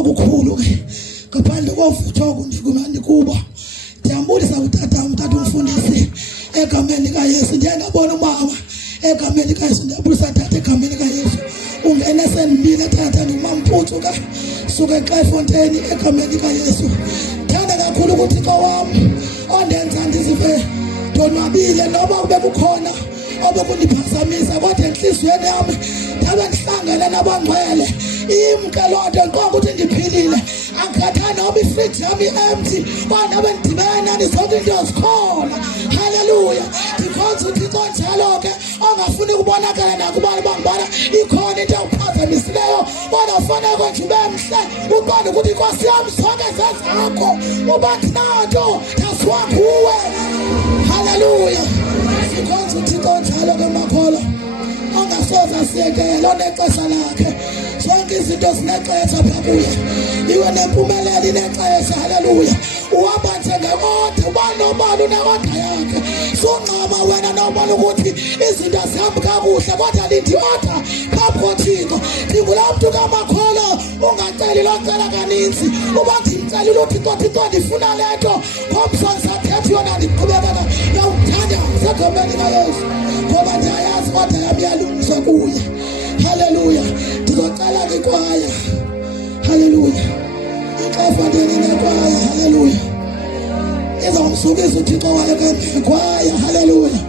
okukhulu ke ngaphandle kovutho kundikumani kuba ndiyambulisa utata umfundisi egameni kaYesu ndiyabona umama egameni kaYesu ndiyabulisa tata egameni kaYesu ungena senibile tata nomamputhu ka suka eXayifontein egameni kaYesu thanda kakhulu uThixo wami ondenza ndizive ndonwabile noba kube kukhona obekundiphazamisa kodwa enhliziyweni yami ndabe ndihlangana nabangcwele imke loo nto nqoba ukuthi ndiphilile angikhathani noba ifriji yami empty banabe ndidibene zonke into zikhona haleluya ndikhonza uThixo njalo ke ongafuni ukubonakala nakubani bangibona ikhona into ekuphazamisileyo bona ufanele nje ube mhle uqonde ukuthi inkosi yami zonke zezakho uba thinato taswakuwe haleluya ndikhonza uThixo njalo ke makhola ongasoze asiyekele onexesha lakhe zonke izinto zinexesha phaa kuye iwe nempumelelo inexesha haleluya uhamba njengemoto ubani nobani unemoto yakhe sungxama wena nobani ukuthi izinto zihamba kakuhle kodwa lidiyotha phambi koThixo ndingula mntu kamakhola ungaceli locela kaninzi uba ndimcelile uThixo ndifuna le nto ngomsonsathetha yona ndiqhubekeka yawuthanda segomeni kaYesu ngoba ndiyayazi kodwa yami yalungiswa kuye haleluya ndizocela kwikwaya haleluya iXayifontein nekwaya haleluya izawumsukisa uThixo wayo ngekwaya haleluya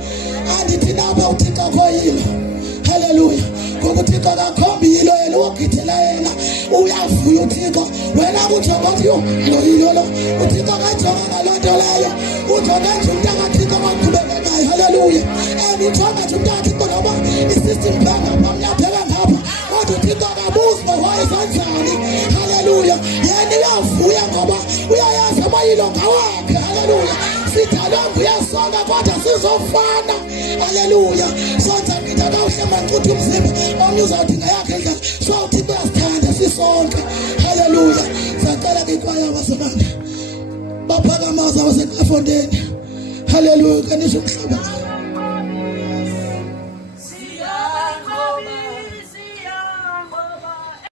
andithi naba uThixo khoyilo haleluya ngoba uThixo akakhombiyilo yena wogithela yena uyavuya uThixo wena kujonga ukuthi yilo lo uThixo kajonga ngaloo nto leyo ujonga nje umntu akaThixo waqhubekekayo haleluya ujonga nje umntu akaThixo noba isystem phangapha mnyapheka ngapha kodwa uThixo akabuzi noba wayezanjani haleluya yena uyavuya ngoba uyayazi amayilo ngawakhe haleluya sidalwe uyasonga kodwa sizofana haleluya sonke ngithi akawuhle mancuthu umzimba omnye uzawudinga yakhe endlela so uThixo uyasithanda sisonke haleluya sacela kwikwaya wasemane baphakamaza waseXayifontein haleluya kanisho umhlaba